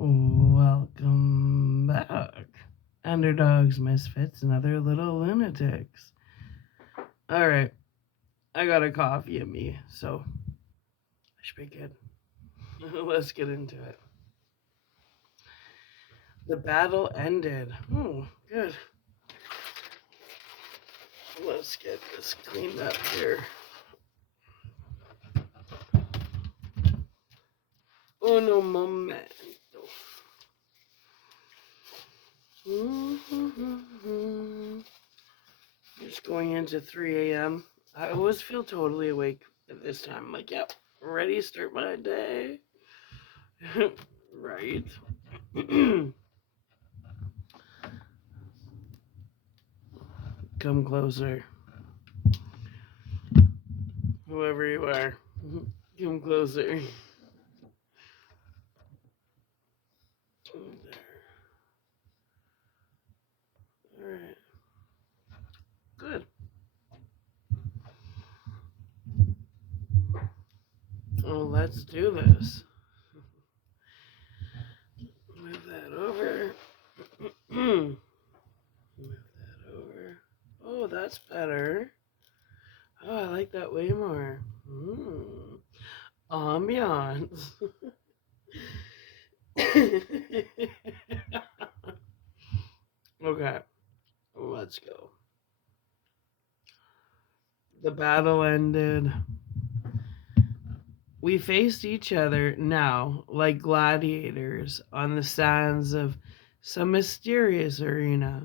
Welcome back, underdogs, misfits, and other little lunatics. All right, I got a coffee in me, so I should be good. Let's get into it. The battle ended. Good. Let's get this cleaned up here. Uno momento. Just going into 3 a.m. I always feel totally awake at this time. I'm like, yep, ready to start my day. Right. Come closer. Whoever you are. Come closer. There. Alright. Good. Oh, let's do this. Move that over. Move that over. Oh, that's better. Oh, I like that way more. Ambiance. Okay, let's go. The battle ended. We faced each other now like gladiators on the sands of some mysterious arena.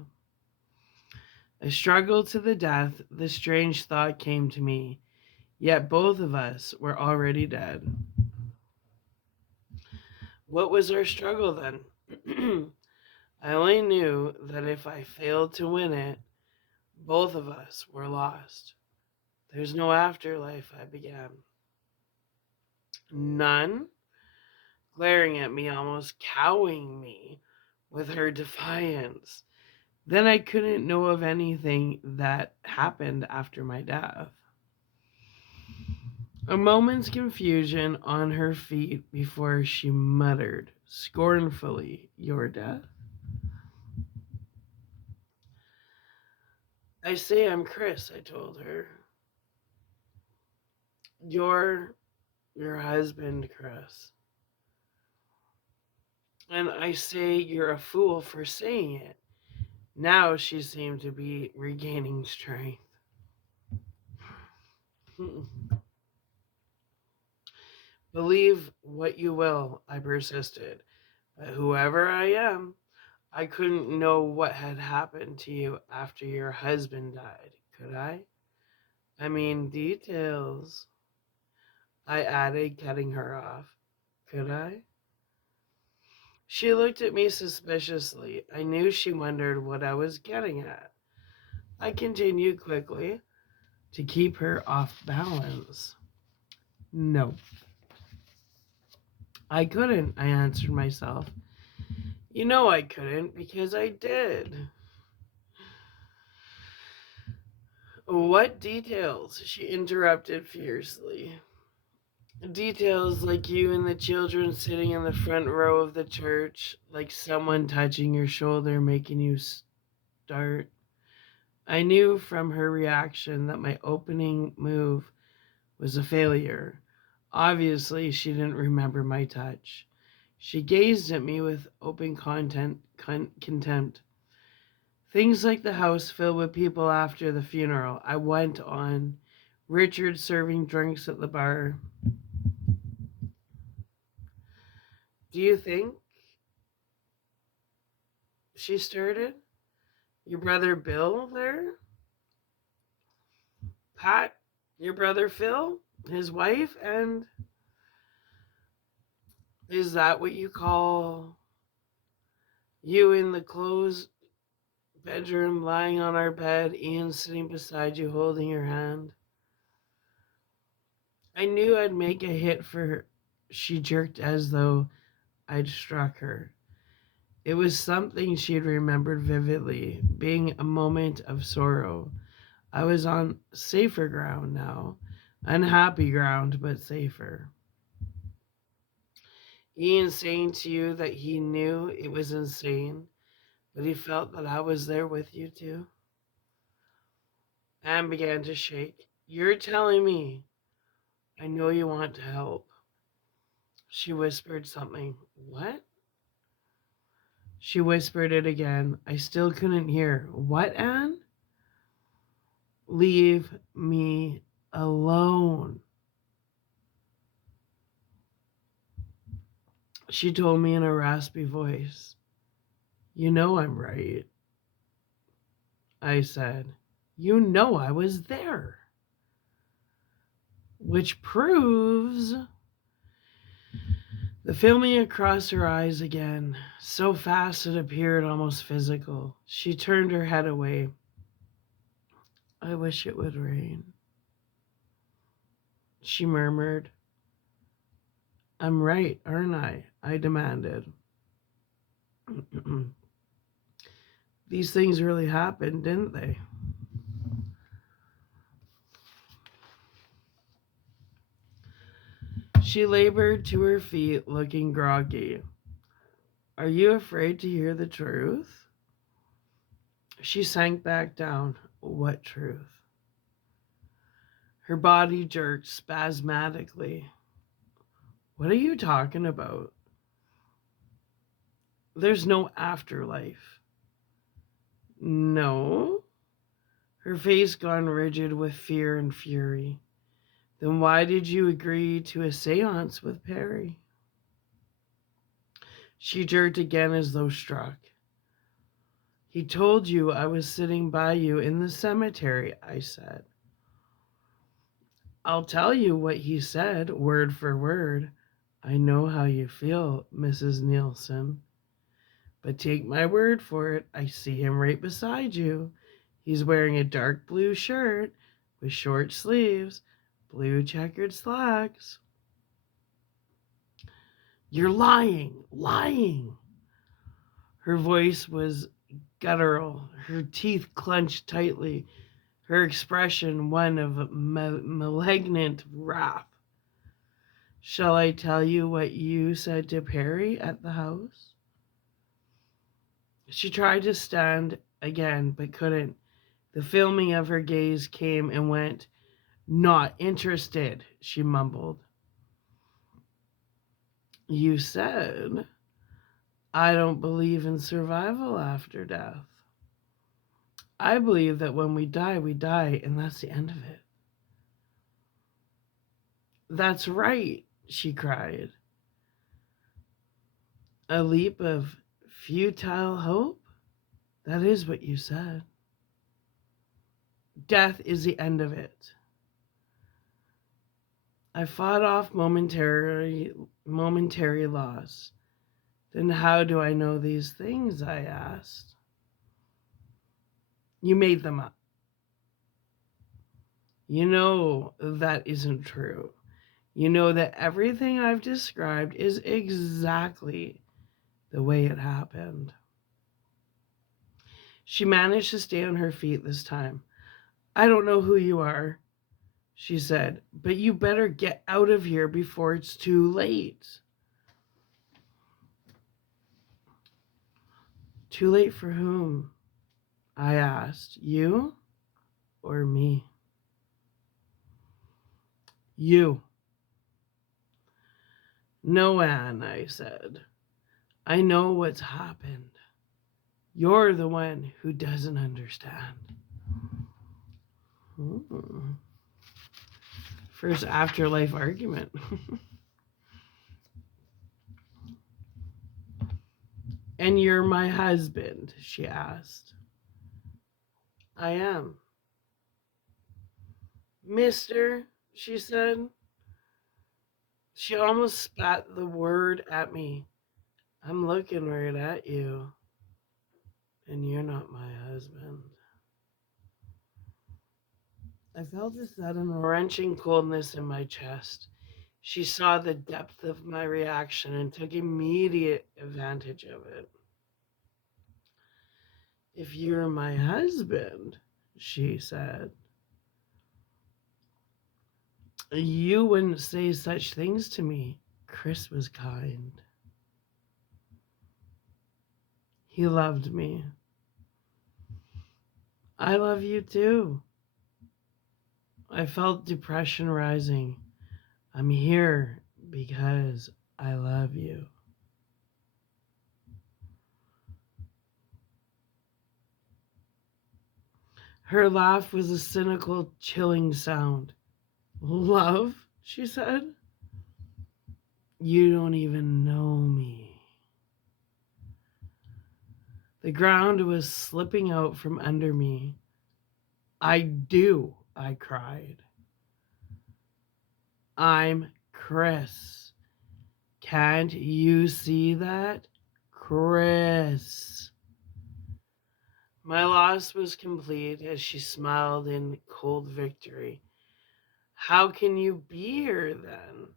A struggle to the death, the strange thought came to me, yet both of us were already dead. What was our struggle then? I only knew that if I failed to win it, both of us were lost. There's no afterlife, I began. None? Glaring at me, almost cowing me with her defiance. Then I couldn't know of anything that happened after my death. A moment's confusion on her feet before she muttered scornfully, "Your death?" I say I'm Chris, I told her. You're your husband, Chris. And I say you're a fool for saying it. Now she seemed to be regaining strength. Believe what you will, I persisted. But whoever I am, I couldn't know what had happened to you after your husband died, could I? I mean, details, I added, cutting her off. Could I? She looked at me suspiciously. I knew she wondered what I was getting at. I continued quickly to keep her off balance. No, I couldn't, I answered myself. You know I couldn't because I did. What details? She interrupted fiercely. Details like you and the children sitting in the front row of the church, like someone touching your shoulder, making you start. I knew from her reaction that my opening move was a failure. Obviously, she didn't remember my touch. She gazed at me with open contempt. Things like the house filled with people after the funeral. I went on. Richard serving drinks at the bar. Do you think, she started, your brother Bill there? Pat, your brother Phil? His wife? And is that what you call you in the closed bedroom lying on our bed, Ian sitting beside you holding your hand? I knew I'd make a hit for her. She jerked as though I'd struck her. It was something she'd remembered vividly, being a moment of sorrow. I was on safer ground now. Unhappy ground, but safer. Ian saying to you that he knew it was insane, but he felt that I was there with you too? Anne began to shake. You're telling me. I know you want to help. She whispered something. What? She whispered it again. I still couldn't hear. What, Anne? Leave me alone. She told me in a raspy voice. You know I'm right. I said, you know I was there. Which proves... The filming across her eyes again, so fast it appeared almost physical. She turned her head away. I wish it would rain, she murmured. I'm right, aren't I? I demanded. These things really happened, didn't they? She labored to her feet, looking groggy. Are you afraid to hear the truth? She sank back down. What truth? Her body jerked spasmodically. What are you talking about? There's no afterlife. No? Her face gone rigid with fear and fury. Then why did you agree to a seance with Perry? She jerked again as though struck. He told you I was sitting by you in the cemetery, I said. I'll tell you what he said, word for word. I know how you feel, Mrs. Nielsen. But take my word for it, I see him right beside you. He's wearing a dark blue shirt with short sleeves, blue checkered slacks. You're lying, lying. Her voice was guttural, her teeth clenched tightly, her expression one of malignant wrath. Shall I tell you what you said to Perry at the house? She tried to stand again, but couldn't. The filming of her gaze came and went. Not interested, she mumbled. You said, I don't believe in survival after death. I believe that when we die, and that's the end of it. That's right, she cried. A leap of futile hope? That is what you said. Death is the end of it. I fought off momentary loss. Then how do I know these things? I asked. You made them up. You know that isn't true. You know that everything I've described is exactly the way it happened. She managed to stay on her feet this time. I don't know who you are, she said, but you better get out of here before it's too late. Too late for whom? I asked. You or me? You. No, Anne, I said. I know what's happened. You're the one who doesn't understand. First afterlife argument. And you're my husband, she asked. I am. Mister, she said. She almost spat the word at me. I'm looking right at you, and you're not my husband. I felt a sudden wrenching coldness in my chest. She saw the depth of my reaction and took immediate advantage of it. If you're my husband, she said, you wouldn't say such things to me. Chris was kind. He loved me. I love you too. I felt depression rising. I'm here because I love you. Her laugh was a cynical, chilling sound. Love? She said. You don't even know me. The ground was slipping out from under me. I do, I cried. I'm Chris. Can't you see that? Chris. My loss was complete as she smiled in cold victory. How can you be here then?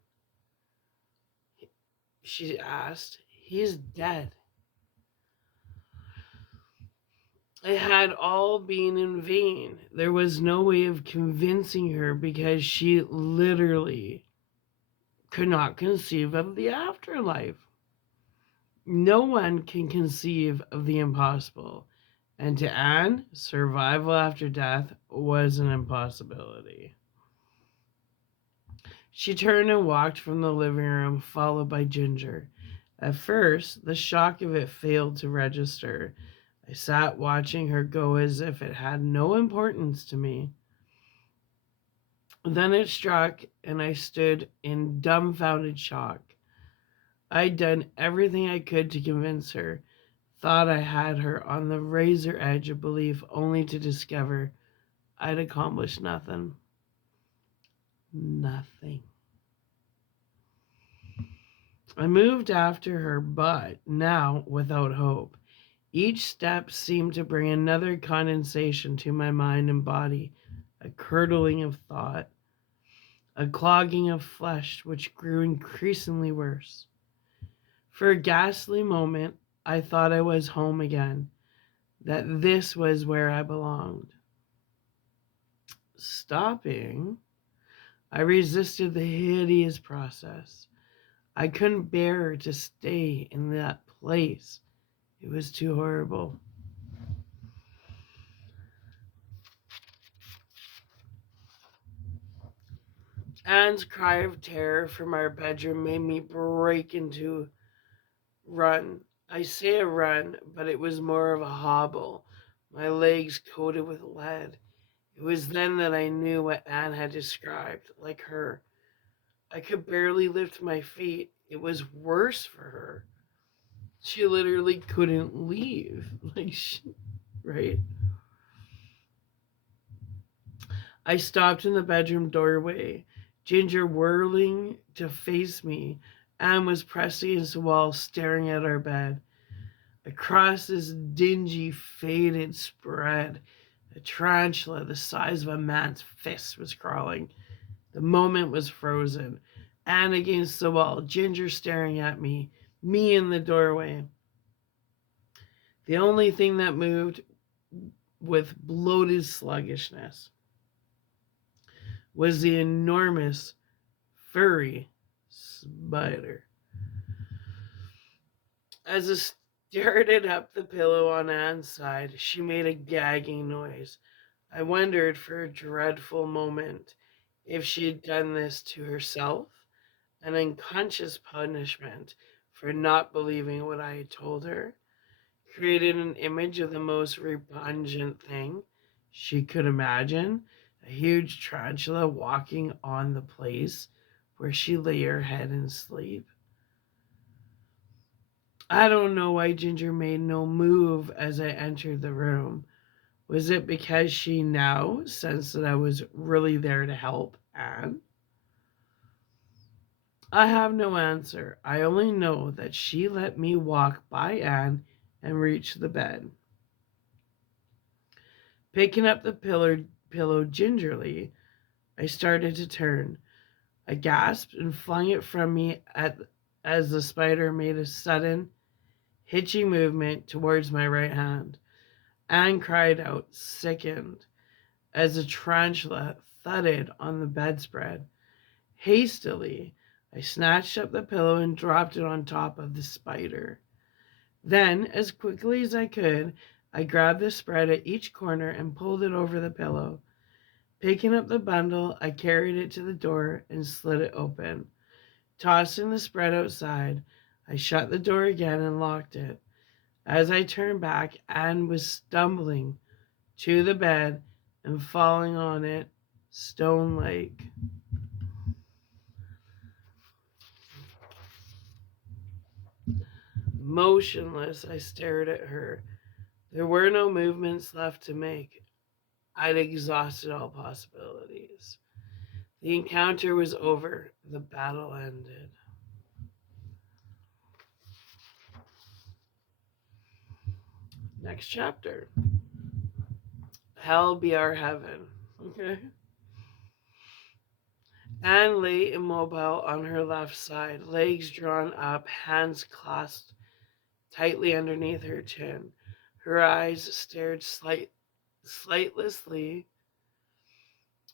She asked. He's dead. It had all been in vain. There was no way of convincing her because she literally could not conceive of the afterlife. No one can conceive of the impossible. And to Anne, survival after death was an impossibility. She turned and walked from the living room, followed by Ginger. At first, the shock of it failed to register. I sat watching her go as if it had no importance to me. Then it struck, and I stood in dumbfounded shock. I'd done everything I could to convince her, thought I had her on the razor edge of belief, only to discover I'd accomplished nothing. Nothing. I moved after her, but now without hope. Each step seemed to bring another condensation to my mind and body, a curdling of thought, a clogging of flesh which grew increasingly worse. For a ghastly moment, I thought I was home again, that this was where I belonged. Stopping, I resisted the hideous process. I couldn't bear to stay in that place. It was too horrible. Anne's cry of terror from our bedroom made me break into run. I say a run, but it was more of a hobble, my legs coated with lead. It was then that I knew what Anne had described, like her. I could barely lift my feet. It was worse for her. She literally couldn't leave. Right? I stopped in the bedroom doorway, Ginger whirling to face me. Anne was pressing against the wall, staring at our bed. Across this dingy, faded spread, a tarantula the size of a man's fist was crawling. The moment was frozen. Anne against the wall, Ginger staring at me in the doorway. The only thing that moved with bloated sluggishness was the enormous, furry spider. As I started up the pillow on Anne's side, she made a gagging noise. I wondered for a dreadful moment if she had done this to herself, an unconscious punishment for not believing what I had told her, created an image of the most repugnant thing she could imagine, a huge tarantula walking on the place where she lay her head in sleep. I don't know why Ginger made no move as I entered the room. Was it because she now sensed that I was really there to help Anne? I have no answer. I only know that she let me walk by Anne and reach the bed. Picking up the pillow gingerly, I started to turn. I gasped and flung it from me as the spider made a sudden, hitchy movement towards my right hand. Anne cried out, sickened, as the tarantula thudded on the bedspread. Hastily, I snatched up the pillow and dropped it on top of the spider. Then, as quickly as I could, I grabbed the spread at each corner and pulled it over the pillow. Picking up the bundle, I carried it to the door and slid it open. Tossing the spread outside, I shut the door again and locked it. As I turned back, Anne was stumbling to the bed and falling on it, stone like. Motionless, I stared at her. There were no movements left to make. I'd exhausted all possibilities. The encounter was over. The battle ended. Next chapter. Hell be our heaven. Okay. Anne lay immobile on her left side, legs drawn up, hands clasped tightly underneath her chin. Her eyes stared slightlessly,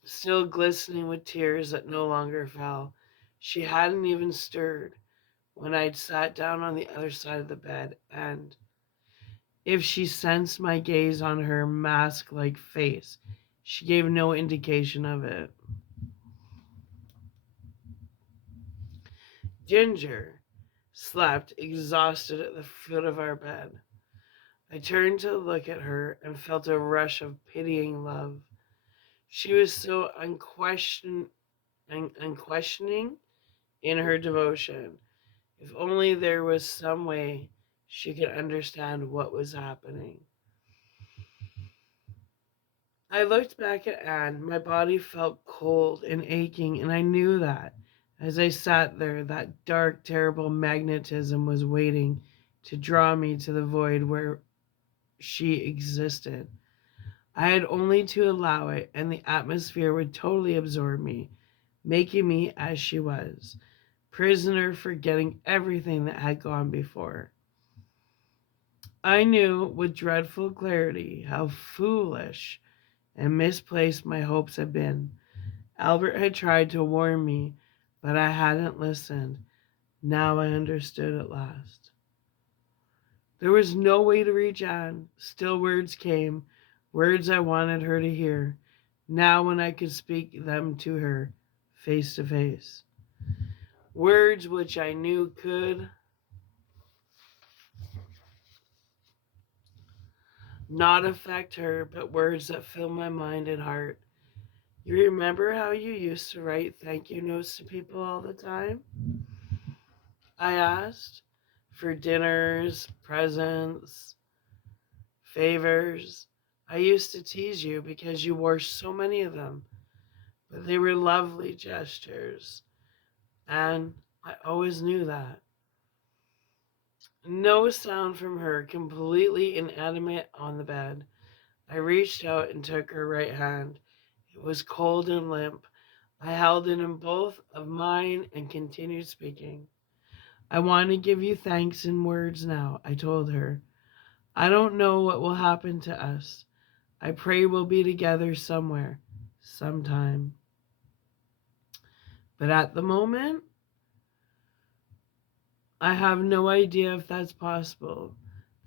still glistening with tears that no longer fell. She hadn't even stirred when I'd sat down on the other side of the bed, and if she sensed my gaze on her mask-like face, she gave no indication of it. Ginger slept exhausted at the foot of our bed. I turned to look at her and felt a rush of pitying love. She was so unquestioning in her devotion. If only there was some way she could understand what was happening. I looked back at Anne. My body felt cold and aching, and I knew that. As I sat there, that dark, terrible magnetism was waiting to draw me to the void where she existed. I had only to allow it, and the atmosphere would totally absorb me, making me as she was, prisoner, forgetting everything that had gone before. I knew with dreadful clarity how foolish and misplaced my hopes had been. Albert had tried to warn me, but I hadn't listened. Now I understood at last. There was no way to reach Anne. Still words came, words I wanted her to hear, now when I could speak them to her, face to face. Words which I knew could not affect her, but words that filled my mind and heart. You remember how you used to write thank you notes to people all the time? I asked. For dinners, presents, favors. I used to tease you because you wore so many of them, but they were lovely gestures, and I always knew that. No sound from her, completely inanimate on the bed. I reached out and took her right hand. It was cold and limp. I held it in both of mine and continued speaking. I want to give you thanks in words now, I told her. I don't know what will happen to us. I pray we'll be together somewhere, sometime. But at the moment, I have no idea if that's possible.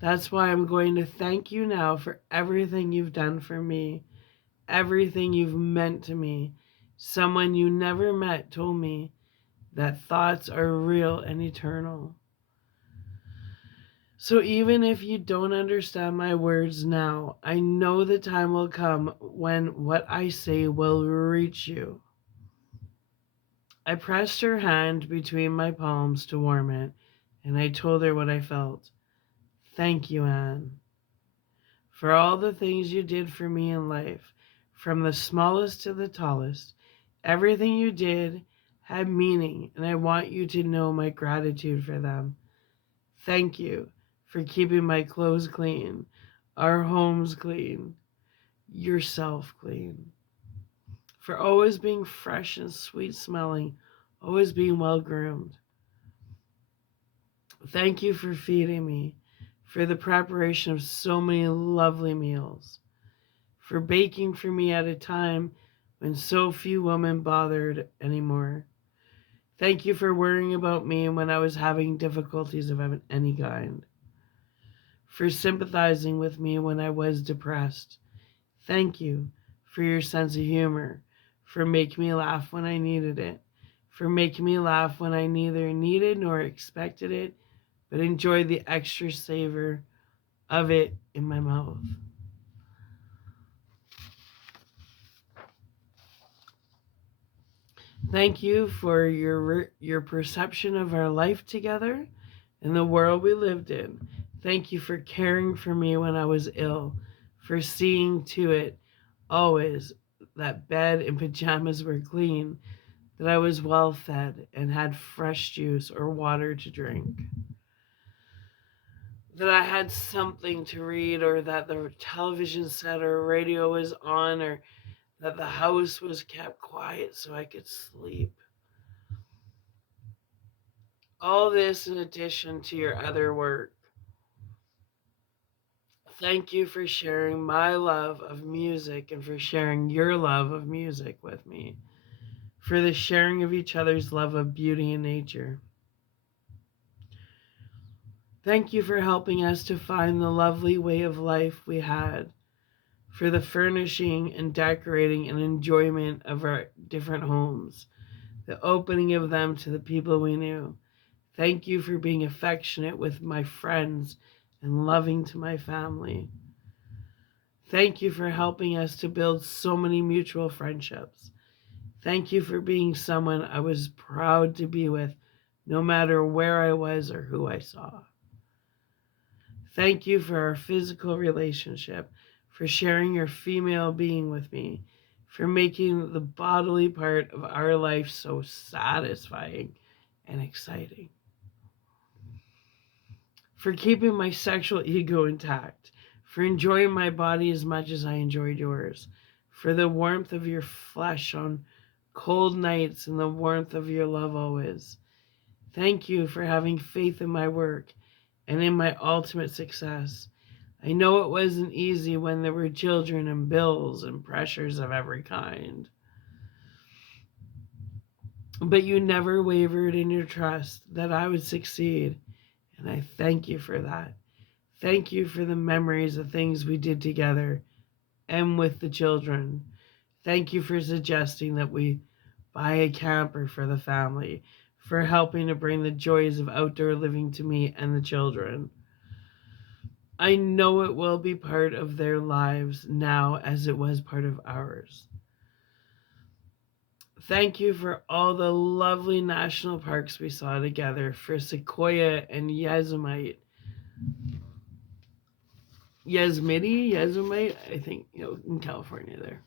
That's why I'm going to thank you now for everything you've done for me, everything you've meant to me. Someone you never met told me that thoughts are real and eternal. So even if you don't understand my words now, I know the time will come when what I say will reach you. I pressed her hand between my palms to warm it, and I told her what I felt. Thank you, Anne, for all the things you did for me in life, from the smallest to the tallest. Everything you did had meaning, and I want you to know my gratitude for them. Thank you for keeping my clothes clean, our homes clean, yourself clean, for always being fresh and sweet smelling, always being well groomed. Thank you for feeding me, for the preparation of so many lovely meals, for baking for me at a time when so few women bothered anymore. Thank you for worrying about me when I was having difficulties of any kind. for sympathizing with me when I was depressed. Thank you for your sense of humor, for making me laugh when I needed it, for making me laugh when I neither needed nor expected it, but enjoyed the extra savor of it in my mouth. Thank you for your perception of our life together and the world we lived in. Thank you for caring for me when I was ill, for seeing to it always that bed and pajamas were clean, that I was well fed and had fresh juice or water to drink, that I had something to read, or that the television set or radio was on, or that the house was kept quiet so I could sleep. All this in addition to your other work. Thank you for sharing my love of music and for sharing your love of music with me, for the sharing of each other's love of beauty and nature. Thank you for helping us to find the lovely way of life we had, for the furnishing and decorating and enjoyment of our different homes, the opening of them to the people we knew. Thank you for being affectionate with my friends and loving to my family. Thank you for helping us to build so many mutual friendships. Thank you for being someone I was proud to be with, no matter where I was or who I saw. Thank you for our physical relationship, for sharing your female being with me, for making the bodily part of our life so satisfying and exciting, for keeping my sexual ego intact, for enjoying my body as much as I enjoyed yours, for the warmth of your flesh on cold nights and the warmth of your love always. Thank you for having faith in my work and in my ultimate success. I know it wasn't easy when there were children and bills and pressures of every kind. But you never wavered in your trust that I would succeed, and I thank you for that. Thank you for the memories of things we did together and with the children. Thank you for suggesting that we buy a camper for the family, for helping to bring the joys of outdoor living to me and the children. I know it will be part of their lives now as it was part of ours. Thank you for all the lovely national parks we saw together, for Sequoia and Yosemite, I think, in California there.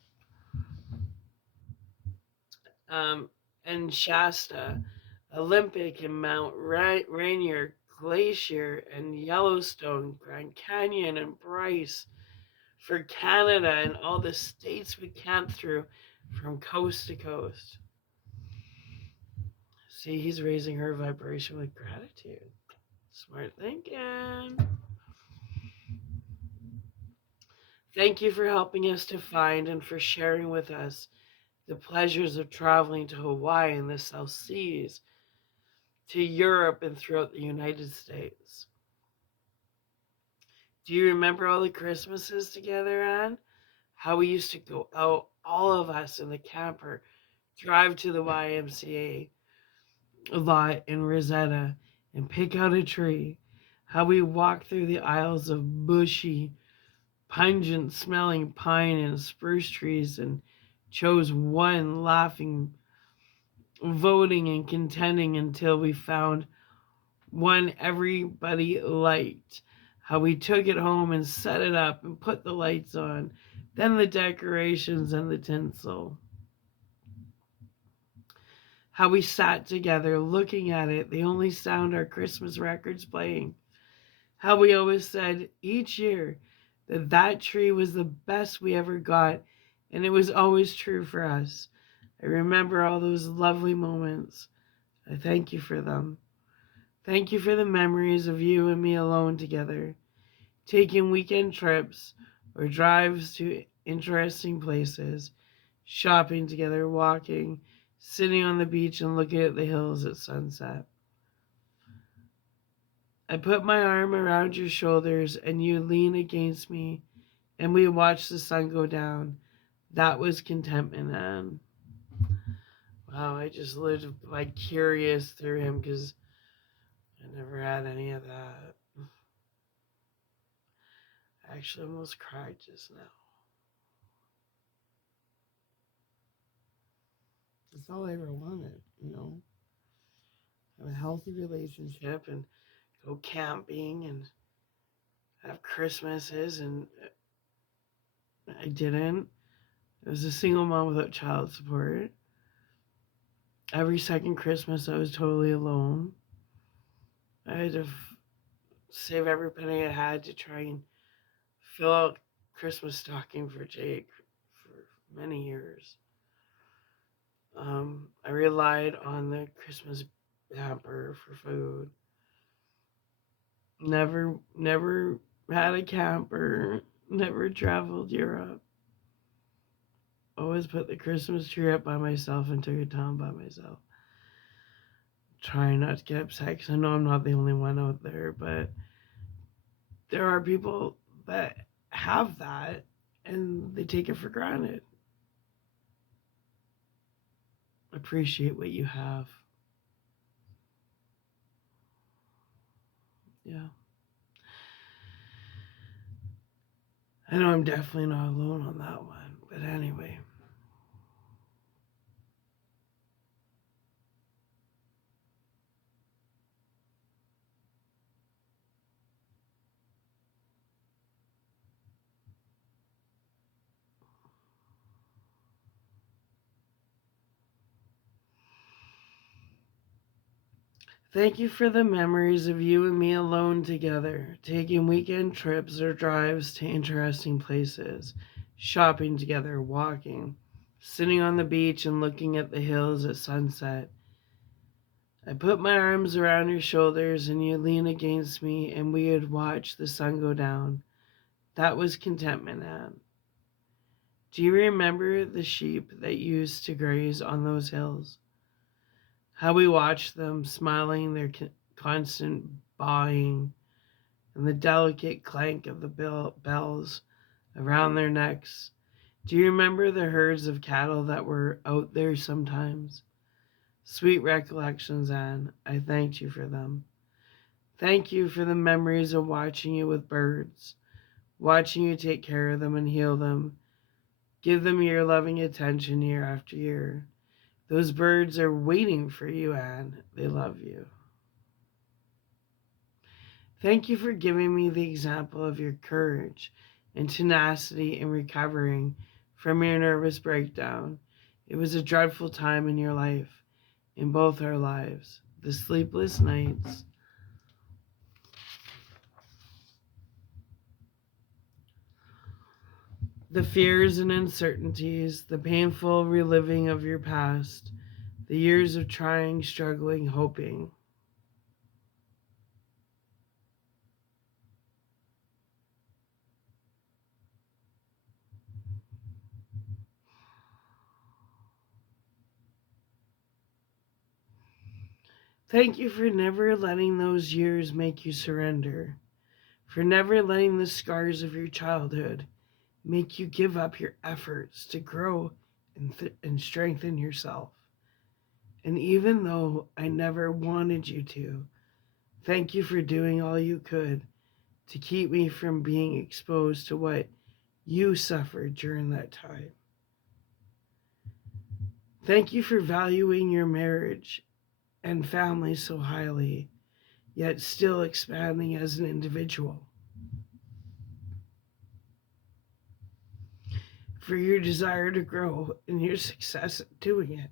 And Shasta, Olympic and Mount Rainier, Glacier and Yellowstone, Grand Canyon and Bryce, for Canada and all the states we camped through from coast to coast. See, he's raising her vibration with gratitude. Smart thinking. Thank you for helping us to find and for sharing with us the pleasures of traveling to Hawaii and the South Seas, to Europe and throughout the United States. Do you remember all the Christmases together, Anne? How we used to go out, all of us in the camper, drive to the YMCA lot in Rosetta and pick out a tree. How we walked through the aisles of bushy, pungent smelling pine and spruce trees and chose one, laughing, voting and contending until we found one everybody liked. How we took it home and set it up and put the lights on, then the decorations and the tinsel. How we sat together looking at it, the only sound our Christmas records playing. How we always said each year that that tree was the best we ever got, and it was always true for us. I remember all those lovely moments. I thank you for them. Thank you for the memories of you and me alone together, taking weekend trips or drives to interesting places, shopping together, walking, sitting on the beach and looking at the hills at sunset. I put my arm around your shoulders and you lean against me and we watch the sun go down. That was contentment, Anne. Wow, I just lived vicarious through him because I never had any of that. I actually almost cried just now. That's all I ever wanted, you know? Have a healthy relationship and go camping and have Christmases, and I didn't. I was a single mom without child support. Every second Christmas, I was totally alone. I had to save every penny I had to try and fill out Christmas stocking for Jake for many years. I relied on the Christmas hamper for food. Never had a camper. Never traveled Europe. Always put the Christmas tree up by myself and took it down by myself. Trying not to get upset because I know I'm not the only one out there, but there are people that have that and they take it for granted. Appreciate what you have. Yeah. I know I'm definitely not alone on that one, but anyway. Thank you for the memories of you and me alone together, taking weekend trips or drives to interesting places, shopping together, walking, sitting on the beach and looking at the hills at sunset. I put my arms around your shoulders and you lean against me and we would watch the sun go down. That was contentment, Anne. Do you remember the sheep that used to graze on those hills? How we watched them smiling, their constant baaing, and the delicate clank of the bells around their necks. Do you remember the herds of cattle that were out there sometimes? Sweet recollections, Anne. I thanked you for them. Thank you for the memories of watching you with birds, watching you take care of them and heal them. Give them your loving attention year after year. Those birds are waiting for you, Anne. They love you. Thank you for giving me the example of your courage and tenacity in recovering from your nervous breakdown. It was a dreadful time in your life, in both our lives. The sleepless nights, the fears and uncertainties, the painful reliving of your past, the years of trying, struggling, hoping. Thank you for never letting those years make you surrender, for never letting the scars of your childhood make you give up your efforts to grow and strengthen yourself. And even though I never wanted you to, thank you for doing all you could to keep me from being exposed to what you suffered during that time. Thank you for valuing your marriage and family so highly, yet still expanding as an individual. For your desire to grow and your success at doing it.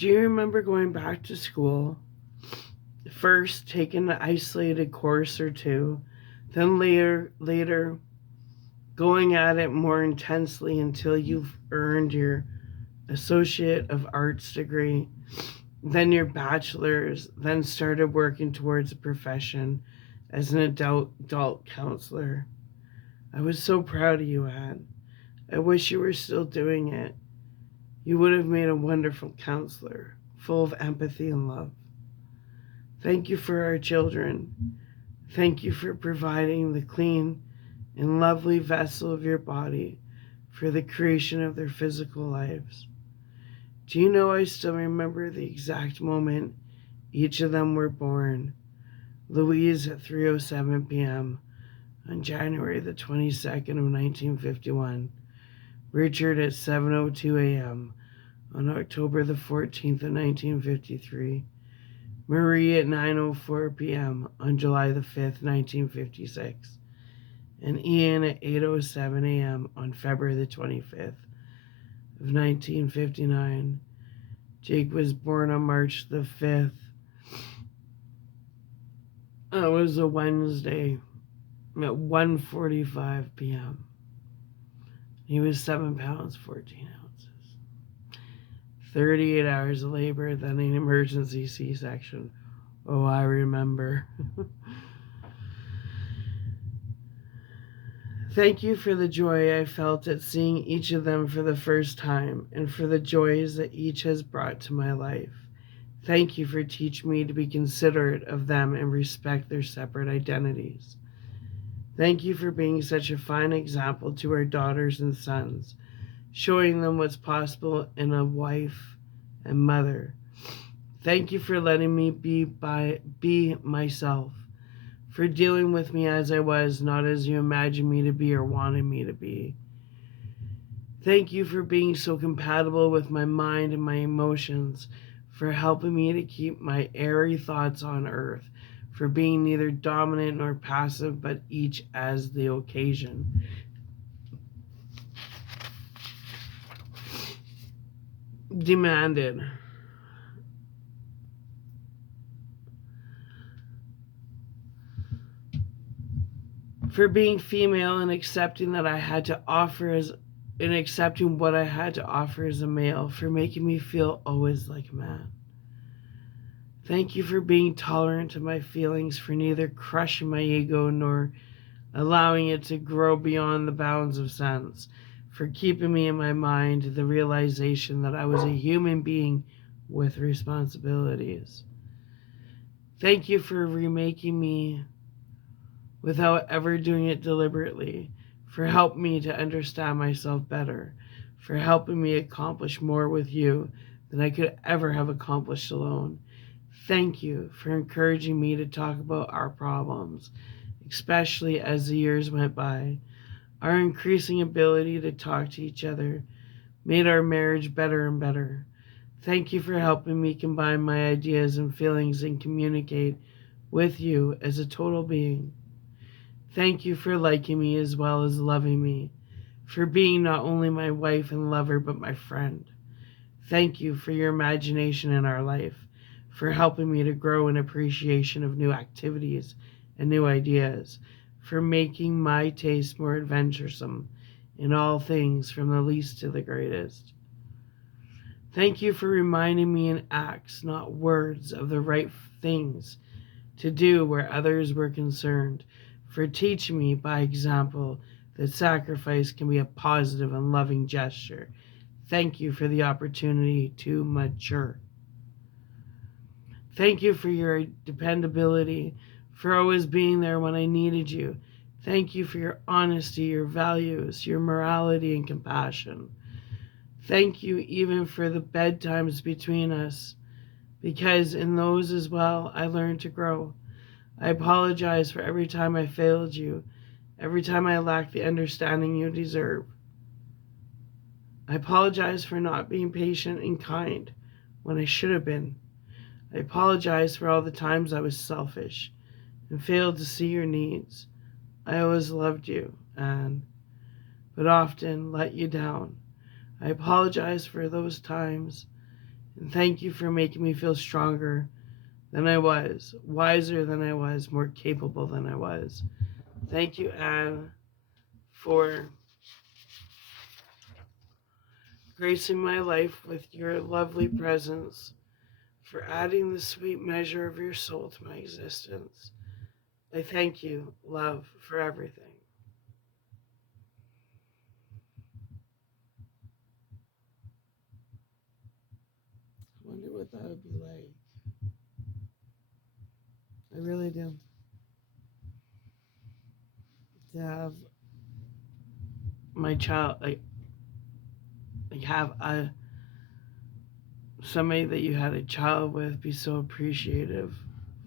Do you remember going back to school? First taking an isolated course or two, then later going at it more intensely until you've earned your Associate of Arts degree, then your bachelor's, then started working towards a profession as an adult counselor. I was so proud of you, Anne. I wish you were still doing it. You would have made a wonderful counselor, full of empathy and love. Thank you for our children. Thank you for providing the clean and lovely vessel of your body for the creation of their physical lives. Do you know I still remember the exact moment each of them were born? Louise at 3:07 p.m. on January the 22nd of 1951. Richard at 7:02 a.m. on October the 14th of 1953. Marie at 9:04 p.m. on July the 5th, 1956. And Ian at 8:07 a.m. on February the 25th of 1959. Jake was born on March the 5th. It was a Wednesday at 1:45 p.m. He was 7 pounds, 14 ounces. 38 hours of labor, then an emergency C-section. Oh, I remember. Thank you for the joy I felt at seeing each of them for the first time and for the joys that each has brought to my life. Thank you for teaching me to be considerate of them and respect their separate identities. Thank you for being such a fine example to our daughters and sons, showing them what's possible in a wife and mother. Thank you for letting me be myself, for dealing with me as I was, not as you imagined me to be or wanted me to be. Thank you for being so compatible with my mind and my emotions, for helping me to keep my airy thoughts on earth, for being neither dominant nor passive, but each as the occasion. Demanded. For being female and accepting that I had to offer as in accepting what I had to offer as a male, for making me feel always like a man. Thank you for being tolerant of my feelings, for neither crushing my ego nor allowing it to grow beyond the bounds of sense, for keeping me in my mind the realization that I was a human being with responsibilities. Thank you for remaking me without ever doing it deliberately, for helping me to understand myself better, for helping me accomplish more with you than I could ever have accomplished alone. Thank you for encouraging me to talk about our problems, especially as the years went by. Our increasing ability to talk to each other made our marriage better and better. Thank you for helping me combine my ideas and feelings and communicate with you as a total being. Thank you for liking me as well as loving me, for being not only my wife and lover, but my friend. Thank you for your imagination in our life, for helping me to grow in appreciation of new activities and new ideas, for making my taste more adventuresome in all things from the least to the greatest. Thank you for reminding me in acts, not words, of the right things to do where others were concerned, for teaching me by example that sacrifice can be a positive and loving gesture. Thank you for the opportunity to mature. Thank you for your dependability, for always being there when I needed you. Thank you for your honesty, your values, your morality and compassion. Thank you even for the bedtimes between us, because in those as well I learned to grow. I apologize for every time I failed you, every time I lacked the understanding you deserve. I apologize for not being patient and kind when I should have been. I apologize for all the times I was selfish and failed to see your needs. I always loved you, Anne, but often let you down. I apologize for those times And thank you for making me feel stronger than I was, wiser than I was, more capable than I was. Thank you, Anne, for gracing my life with your lovely presence, for adding the sweet measure of your soul to my existence. I thank you, love, for everything. I wonder what that would be like. I really do. To have my child, like have somebody that you had a child with be so appreciative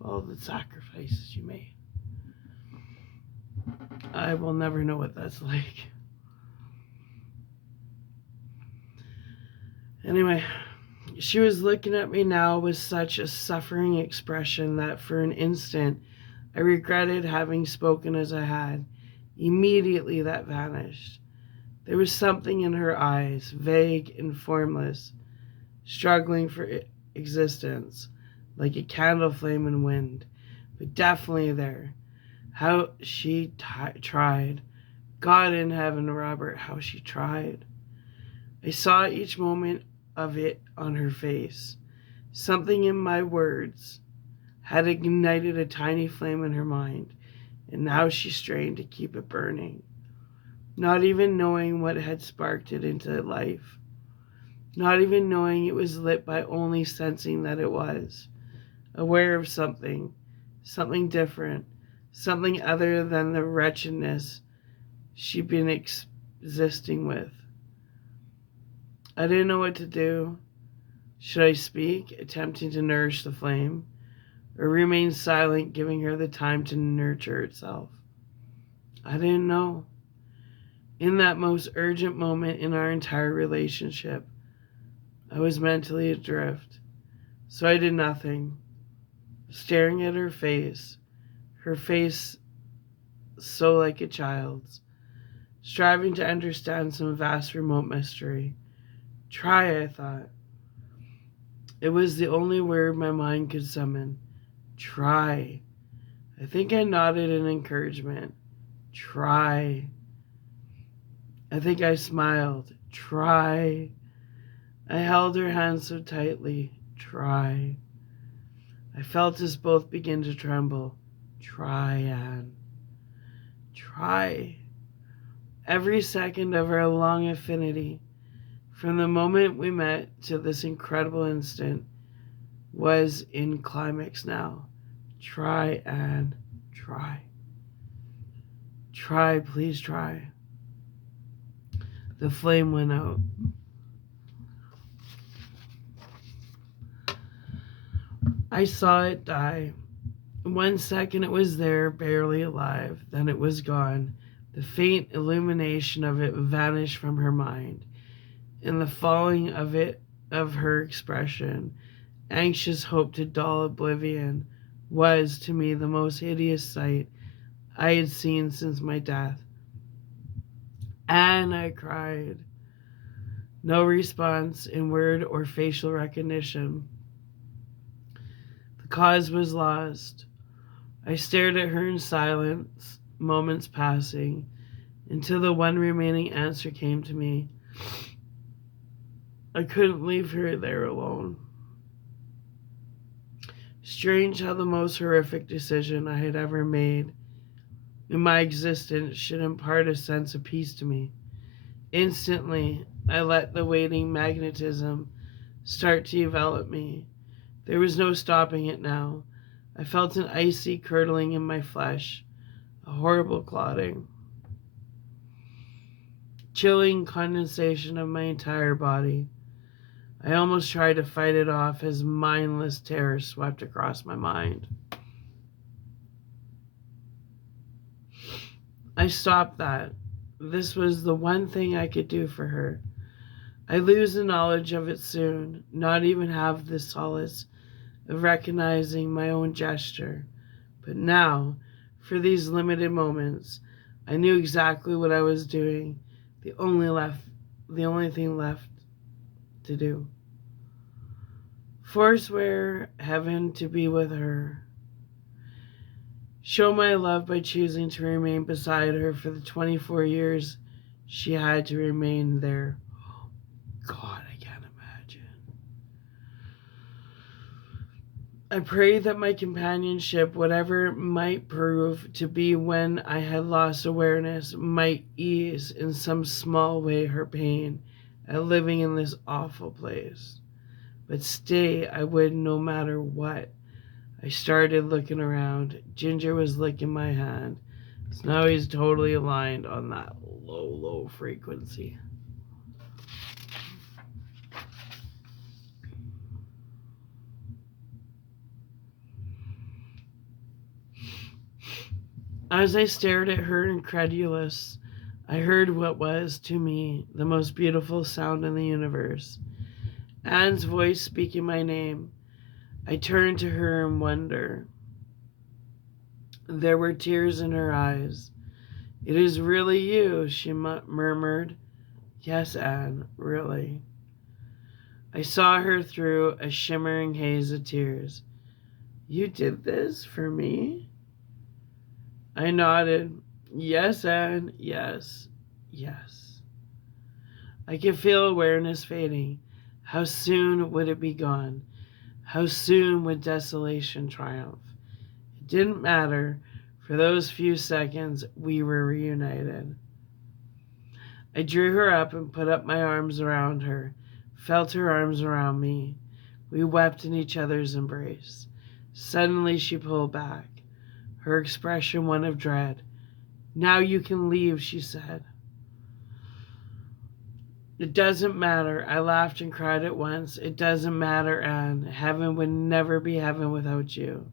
of all the sacrifices you made. I will never know what that's like. Anyway, she was looking at me now with such a suffering expression that for an instant I regretted having spoken as I had. Immediately that vanished. There was something in her eyes, vague and formless, struggling for existence, like a candle flame in wind, but definitely there. How she tried. God in heaven, Robert, how she tried. I saw each moment of it on her face. Something in my words had ignited a tiny flame in her mind, and now she strained to keep it burning, not even knowing what had sparked it into life, not even knowing it was lit by only sensing that it was, aware of something, something different, something other than the wretchedness she'd been existing with. I didn't know what to do. Should I speak, attempting to nourish the flame, or remain silent, giving her the time to nurture itself? I didn't know. In that most urgent moment in our entire relationship, I was mentally adrift, so I did nothing, staring at her face so like a child's, striving to understand some vast remote mystery. Try, I thought. It was the only word my mind could summon. Try. I think I nodded in encouragement. Try. I think I smiled. Try. I held her hand so tightly. Try. I felt us both begin to tremble. Try, Anne. Try. Every second of our long affinity, from the moment we met to this incredible instant, was in climax now. Try, Anne. Try. Try, please try. The flame went out. I saw it die. 1 second it was there, barely alive. Then it was gone. The faint illumination of it vanished from her mind. In the falling of her expression, anxious hope to dull oblivion, was to me the most hideous sight I had seen since my death. Anne, I cried. No response in word or facial recognition. The cause was lost. I stared at her in silence, moments passing, until the one remaining answer came to me. I couldn't leave her there alone. Strange how the most horrific decision I had ever made in my existence should impart a sense of peace to me. Instantly, I let the waiting magnetism start to envelop me. There was no stopping it now. I felt an icy curdling in my flesh, a horrible clotting, chilling condensation of my entire body. I almost tried to fight it off as mindless terror swept across my mind. I stopped that. This was the one thing I could do for her. I lose the knowledge of it soon, not even have the solace of recognizing my own gesture. But now, for these limited moments, I knew exactly what I was doing, the only thing left to do. Forswear heaven to be with her. Show my love by choosing to remain beside her for the 24 years she had to remain there. God, I can't imagine. I pray that my companionship, whatever it might prove to be when I had lost awareness, might ease in some small way her pain at living in this awful place. But stay I would no matter what. I started looking around. Ginger was licking my hand. So now he's totally aligned on that low frequency. As I stared at her incredulous, I heard what was, to me, the most beautiful sound in the universe. Anne's voice speaking my name. I turned to her in wonder. There were tears in her eyes. "It is really you," she murmured. "Yes, Anne, really." I saw her through a shimmering haze of tears. "You did this for me?" I nodded. "Yes, Anne, yes, yes." I could feel awareness fading. How soon would it be gone? How soon would desolation triumph? It didn't matter. For those few seconds, we were reunited. I drew her up and put up my arms around her, felt her arms around me. We wept in each other's embrace. Suddenly she pulled back, her expression one of dread. "Now you can leave," she said. "It doesn't matter." I laughed and cried at once. "It doesn't matter, Anne. Heaven would never be heaven without you."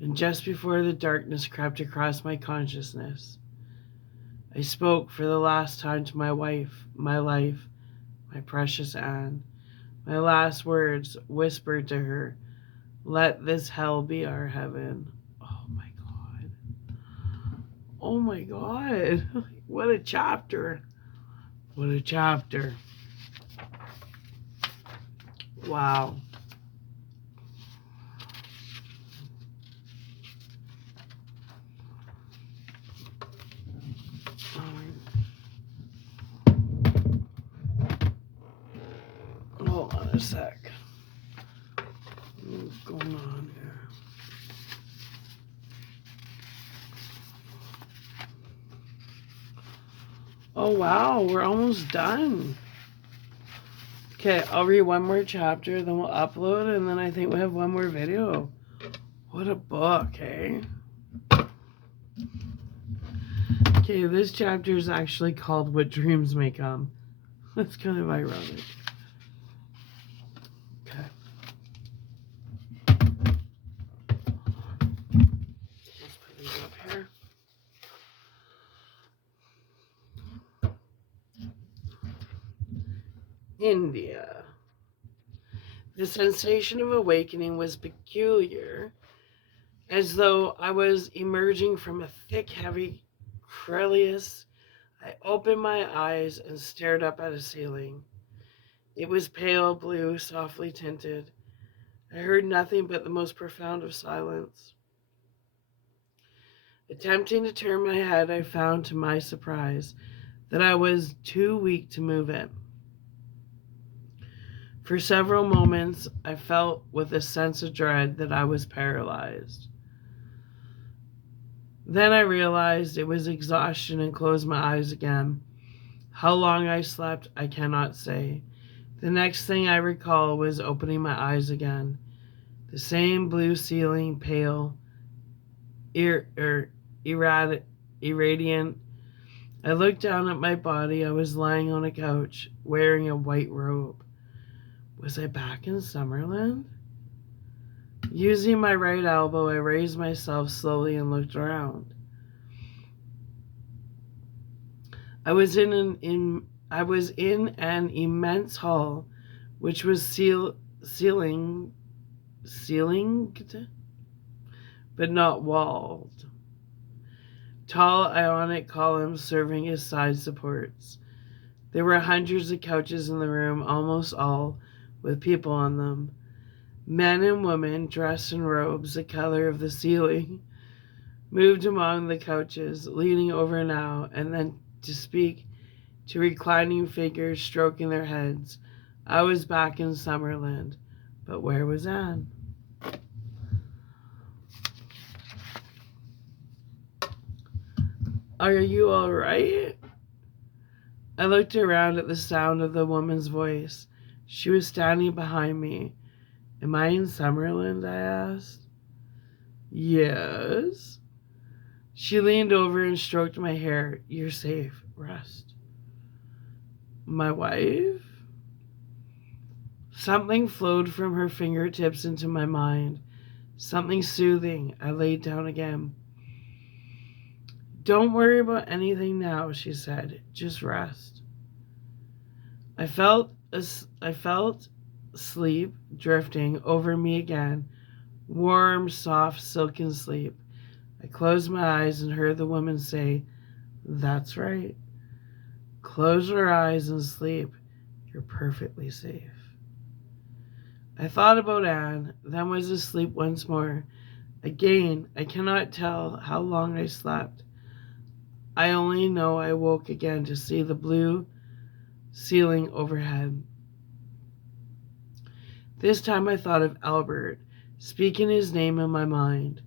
And just before the darkness crept across my consciousness, I spoke for the last time to my wife, my life, my precious Anne. My last words, whispered to her, "Let this hell be our heaven." Oh my God. Oh my God. What a chapter. What a chapter. Wow. Hold on a sec. What's going on here? Oh wow, we're almost done. Okay, I'll read one more chapter, then we'll upload, and then I think we have one more video. What a book, eh? Okay, this chapter is actually called What Dreams May Come. That's kind of ironic. Okay. Let's put these up here. India. The sensation of awakening was peculiar, as though I was emerging from a thick, heavy crevice. I opened my eyes and stared up at a ceiling. It was pale blue, softly tinted. I heard nothing but the most profound of silence. Attempting to turn my head, I found to my surprise that I was too weak to move it. For several moments, I felt with a sense of dread that I was paralyzed. Then I realized it was exhaustion and closed my eyes again. How long I slept, I cannot say. The next thing I recall was opening my eyes again. The same blue ceiling, pale, irradiant. I looked down at my body. I was lying on a couch, wearing a white robe. Was I back in Summerland? Using my right elbow, I raised myself slowly and looked around. I was in an immense hall, which was ceilinged, but not walled. Tall ionic columns serving as side supports. There were hundreds of couches in the room, almost all with people on them. Men and women dressed in robes the color of the ceiling moved among the couches, leaning over now and then to speak to reclining figures stroking their heads. I was back in Summerland, but where was Anne? Are you all right? I looked around at the sound of the woman's voice. She was standing behind me. Am I in Summerland? I asked. Yes. She leaned over and stroked my hair. You're safe. Rest. My wife? Something flowed from her fingertips into my mind. Something soothing. I laid down again. Don't worry about anything now, she said. Just rest. I felt sleep drifting over me again. Warm, soft, silken sleep. I closed my eyes and heard the woman say, That's right. Close your eyes and sleep. You're perfectly safe. I thought about Anne, then was asleep once more. Again, I cannot tell how long I slept. I only know I woke again to see the blue ceiling overhead. This time I thought of Albert, speaking his name in my mind.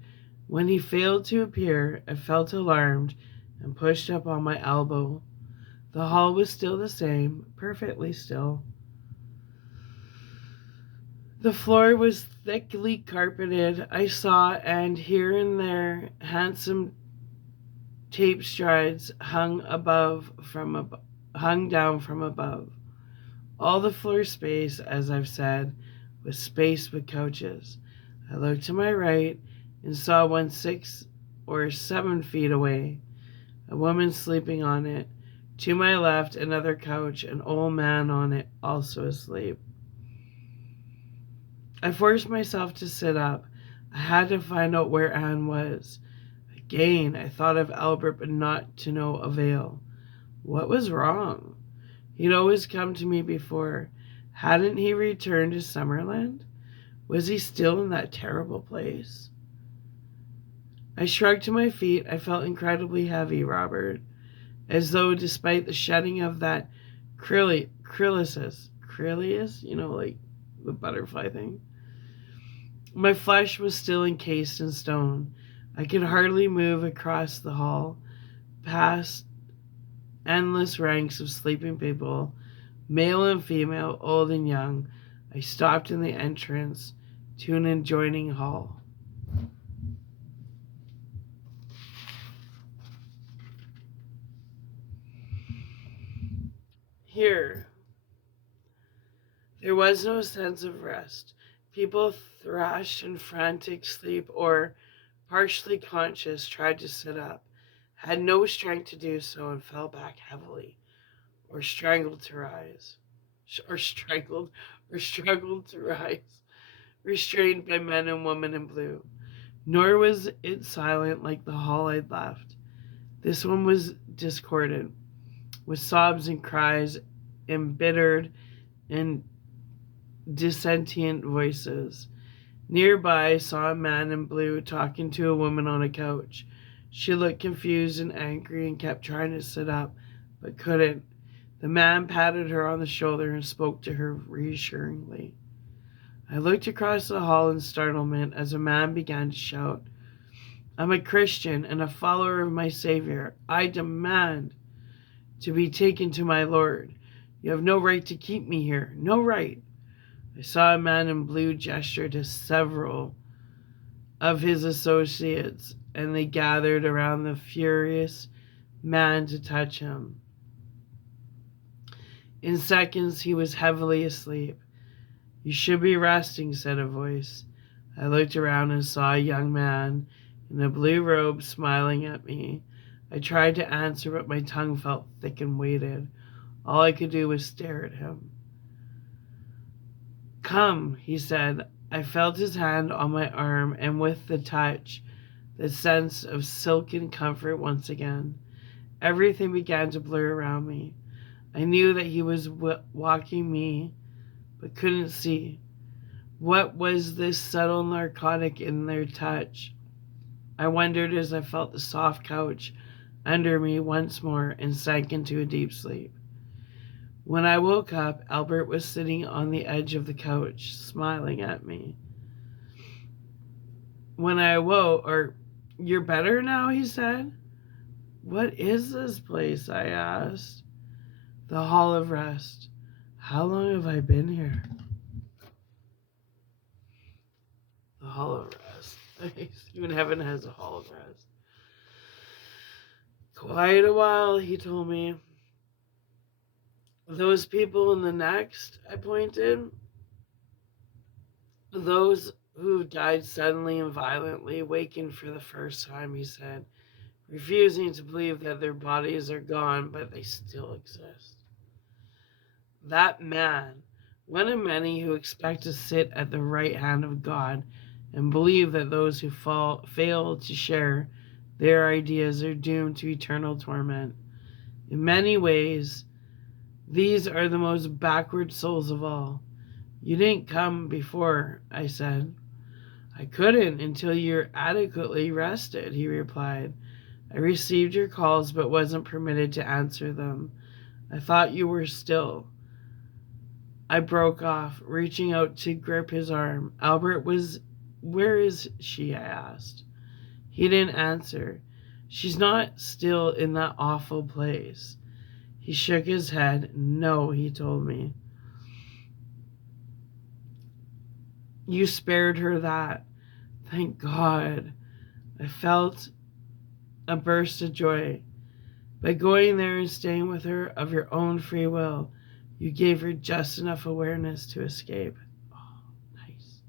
When he failed to appear, I felt alarmed and pushed up on my elbow. The hall was still the same, perfectly still. The floor was thickly carpeted. I saw, and here and there, handsome tape strides hung down from above. All the floor space, as I've said, was spaced with couches. I looked to my right and saw one 6 or 7 feet away, a woman sleeping on it. To my left, another couch, an old man on it, also asleep. I forced myself to sit up. I had to find out where Anne was. Again, I thought of Albert, but not to no avail. What was wrong? He'd always come to me before. Hadn't he returned to Summerland? Was he still in that terrible place? I shrugged to my feet. I felt incredibly heavy, Robert, as though despite the shedding of that Crilius, like the butterfly thing, my flesh was still encased in stone. I could hardly move across the hall, past endless ranks of sleeping people, male and female, old and young. I stopped in the entrance to an adjoining hall. Here, there was no sense of rest. People thrashed in frantic sleep or, partially conscious, tried to sit up, had no strength to do so, and fell back heavily, or strangled to rise, or strangled, or struggled to rise, restrained by men and women in blue. Nor was it silent like the hall I'd left. This one was discordant, with sobs and cries, embittered and dissentient voices. Nearby, I saw a man in blue talking to a woman on a couch. She looked confused and angry and kept trying to sit up, but couldn't. The man patted her on the shoulder and spoke to her reassuringly. I looked across the hall in startlement as a man began to shout, I'm a Christian and a follower of my Savior. I demand to be taken to my Lord. You have no right to keep me here. No right. I saw a man in blue gesture to several of his associates, and they gathered around the furious man to touch him. In seconds, he was heavily asleep. You should be resting, said a voice. I looked around and saw a young man in a blue robe smiling at me. I tried to answer, but my tongue felt thick and weighted. All I could do was stare at him. Come, he said. I felt his hand on my arm, and with the touch, the sense of silken comfort once again. Everything began to blur around me. I knew that he was walking me, but couldn't see. What was this subtle narcotic in their touch? I wondered as I felt the soft couch under me once more and sank into a deep sleep. When I woke up, Albert was sitting on the edge of the couch, smiling at me. When I awoke, you're better now, he said. What is this place? I asked. The Hall of Rest. How long have I been here? The Hall of Rest. Even heaven has a Hall of Rest. Quite a while, he told me. Those people in the next, I pointed. Those who died suddenly and violently, awakened for the first time, he said, refusing to believe that their bodies are gone, but they still exist. That man, one of many who expect to sit at the right hand of God and believe that those who fail to share their ideas are doomed to eternal torment. In many ways, these are the most backward souls of all. You didn't come before, I said. I couldn't until you're adequately rested, he replied. I received your calls but wasn't permitted to answer them. I thought you were still. I broke off, reaching out to grip his arm. Where is she? I asked. He didn't answer. She's not still in that awful place. He shook his head. No, he told me. You spared her that. Thank God. I felt a burst of joy. By going there and staying with her of your own free will, you gave her just enough awareness to escape. Oh, nice.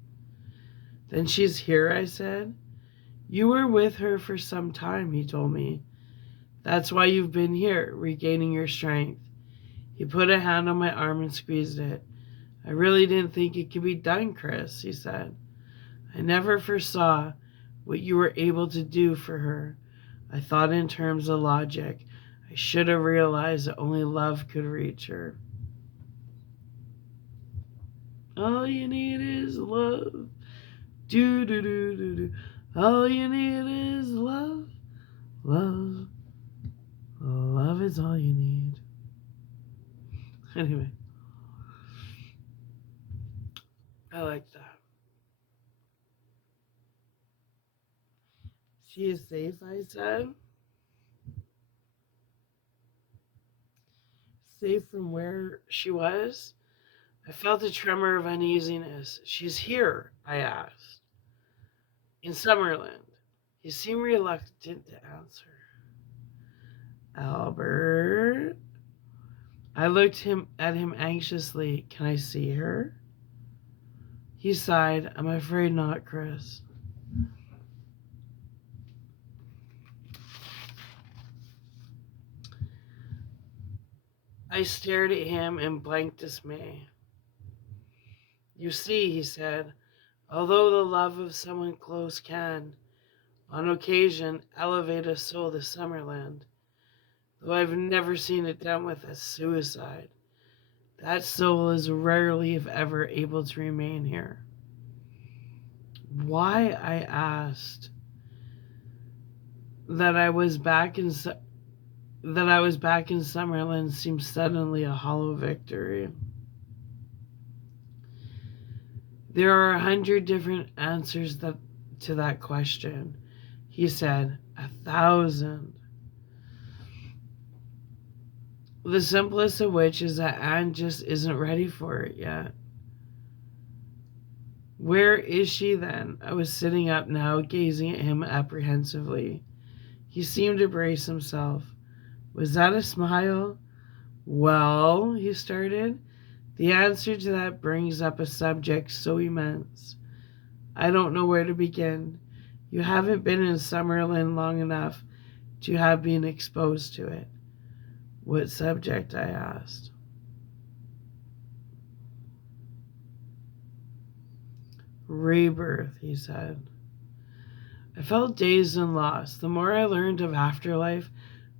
Then she's here, I said. You were with her for some time, he told me. That's why you've been here, regaining your strength. He put a hand on my arm and squeezed it. I really didn't think it could be done, Chris, he said. I never foresaw what you were able to do for her. I thought in terms of logic. I should have realized that only love could reach her. All you need is love. Do do do do do. All you need is love. Love. Love is all you need. Anyway. I like that. She is safe, I said. Safe from where she was? I felt a tremor of uneasiness. She's here, I asked. In Summerland. He seemed reluctant to answer. Albert? I looked at him anxiously. Can I see her? He sighed. I'm afraid not, Chris. I stared at him in blank dismay. You see, he said, although the love of someone close can, on occasion, elevate a soul to Summerland, though I've never seen it done with a suicide, that soul is rarely, if ever, able to remain here. Why, I asked, that I was back in Summerland seemed suddenly a hollow victory. There are 100 different answers to that question, he said. 1,000. The simplest of which is that Anne just isn't ready for it yet. Where is she then? I was sitting up now, gazing at him apprehensively. He seemed to brace himself. Was that a smile? Well, he started. The answer to that brings up a subject so immense. I don't know where to begin. You haven't been in Summerland long enough to have been exposed to it. What subject? I asked. Rebirth, he said. I felt dazed and lost. The more I learned of afterlife,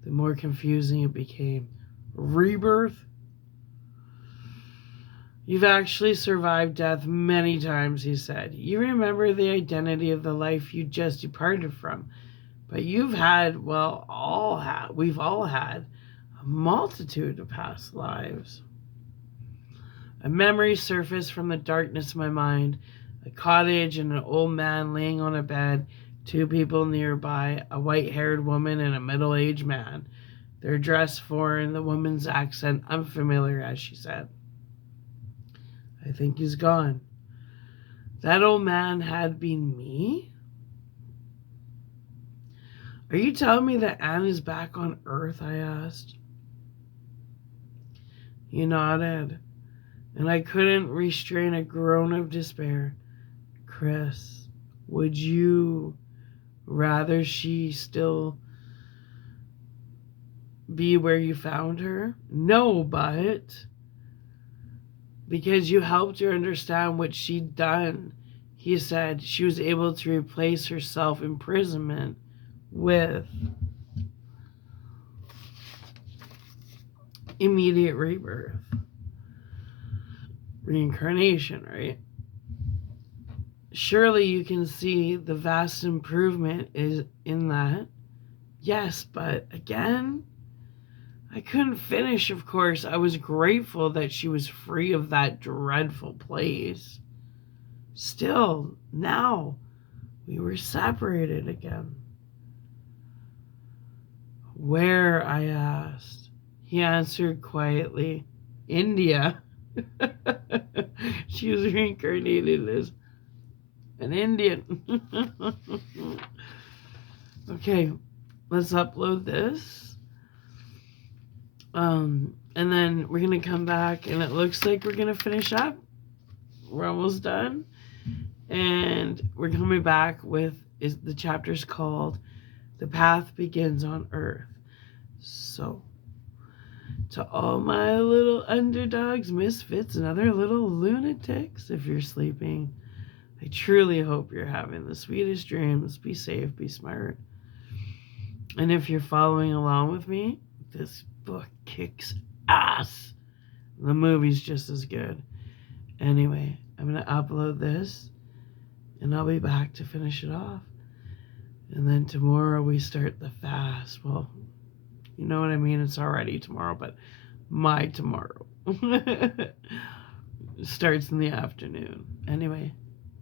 the more confusing it became. Rebirth? You've actually survived death many times, he said. You remember the identity of the life you just departed from. But you've had, well, we've all had a multitude of past lives. A memory surfaced from the darkness of my mind. A cottage and an old man laying on a bed, two people nearby, a white-haired woman and a middle-aged man. Their dress foreign, the woman's accent unfamiliar, as she said. I think he's gone. That old man had been me? Are you telling me that Anne is back on Earth? I asked. He nodded, and I couldn't restrain a groan of despair. Chris, would you rather she still be where you found her? No, but because you helped her understand what she'd done. He said she was able to replace her self-imprisonment with immediate rebirth. Reincarnation, right? Surely you can see the vast improvement is in that. Yes, but again, I couldn't finish, of course. I was grateful that she was free of that dreadful place. Still, now, we were separated again. Where? I asked. He answered quietly, India. She was reincarnated as an Indian. Okay, let's upload this. And then we're going to come back, and it looks like we're going to finish up. We're almost done. And we're coming back with, the chapter's called The Path Begins on Earth. So, to all my little underdogs, misfits, and other little lunatics, if you're sleeping, I truly hope you're having the sweetest dreams. Be safe, be smart. And if you're following along with me, this book kicks ass. The movie's just as good. Anyway, I'm going to upload this, and I'll be back to finish it off. And then tomorrow we start the fast. Well, you know what I mean? It's already tomorrow, but my tomorrow starts in the afternoon. Anyway,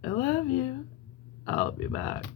I love you. I'll be back.